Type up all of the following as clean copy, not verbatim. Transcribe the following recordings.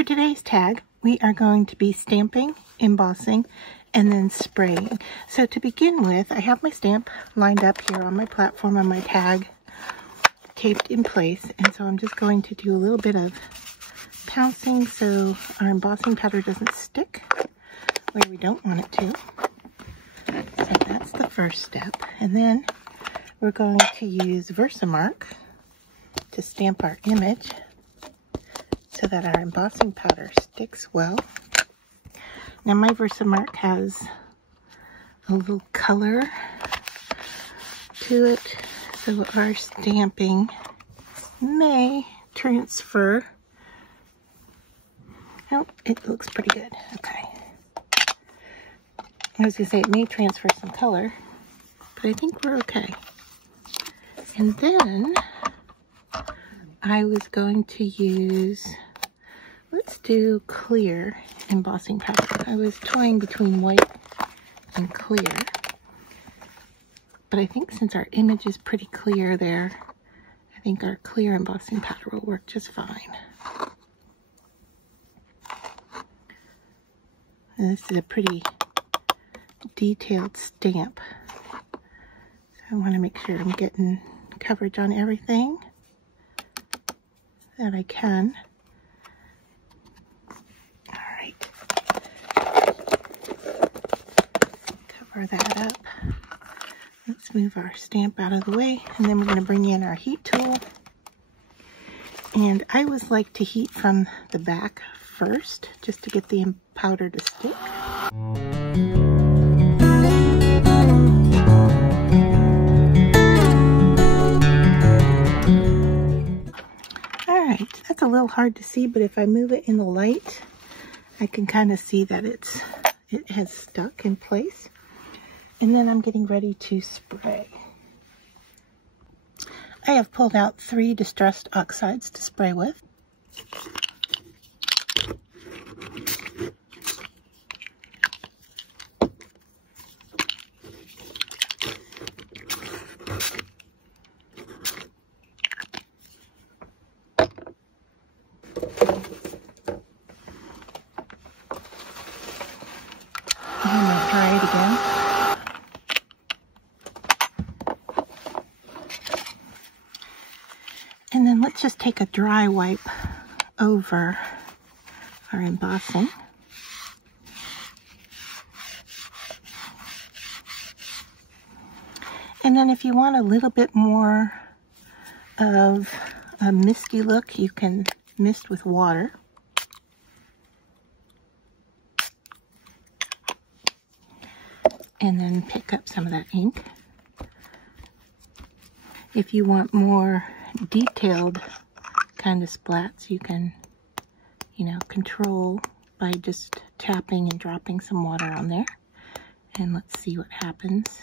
for today's tag, we are going to be stamping, embossing, and then spraying. So to begin with, I have my stamp lined up here on my platform on my tag, taped in place, and so I'm just going to do a little bit of pouncing so our embossing powder doesn't stick where we don't want it to. So that's the first step. And then we're going to use Versamark to stamp our image so that our embossing powder sticks well. Now my Versamark has a little color to it, so our stamping may transfer. Oh, it looks pretty good. Okay. I was going to say it may transfer some color, but I think we're okay. And then I was going to use, let's do clear embossing powder. I was toying between white and clear, but I think since our image is pretty clear there, I think our clear embossing powder will work just fine. And this is a pretty detailed stamp, so I want to make sure I'm getting coverage on everything that I can. All right, cover that up. Let's move our stamp out of the way, and then we're going to bring in our heat tool. And I always like to heat from the back first, just to get the powder to stick. Alright, that's a little hard to see, but if I move it in the light, I can kind of see that it has stuck in place. And then I'm getting ready to spray. I have pulled out 3 Distress Oxides to spray with. I'm going to try it again. And then let's just take a dry wipe over our embossing. And then if you want a little bit more of a misty look, you can mist with water. And then pick up some of that ink. If you want more detailed kind of splats, you can, control by just tapping and dropping some water on there. And let's see what happens.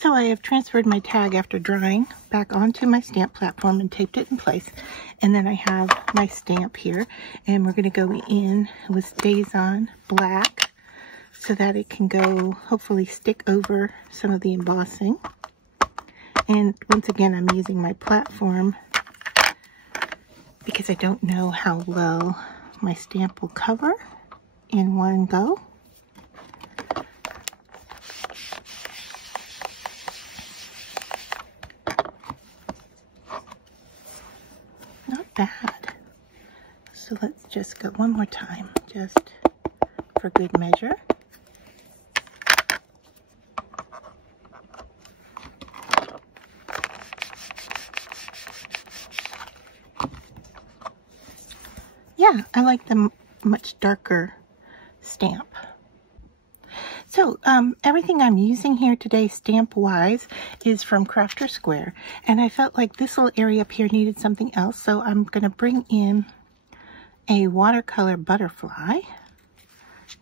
So I have transferred my tag after drying back onto my stamp platform and taped it in place. And then I have my stamp here, and we're going to go in with StazOn black so that it can go, hopefully stick over some of the embossing. And once again, I'm using my platform because I don't know how well my stamp will cover in one go. Bad. So let's just go one more time, just for good measure. Yeah, I like the much darker stamp. So everything I'm using here today stamp-wise is from Crafter Square, and I felt like this little area up here needed something else, so I'm going to bring in a watercolor butterfly.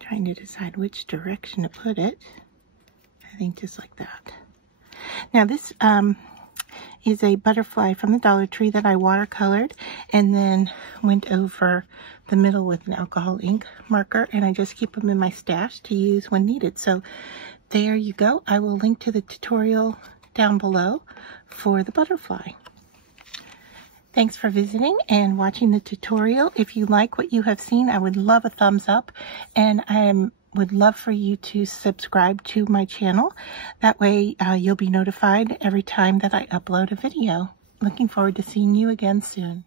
Trying to decide which direction to put it. I think just like that. Now this is a butterfly from the Dollar Tree that I watercolored and then went over the middle with an alcohol ink marker, and I just keep them in my stash to use when needed. So there you go. I will link to the tutorial down below for the butterfly. Thanks for visiting and watching the tutorial. If you like what you have seen, I would love a thumbs up, and I would love for you to subscribe to my channel. That way you'll be notified every time that I upload a video. Looking forward to seeing you again soon.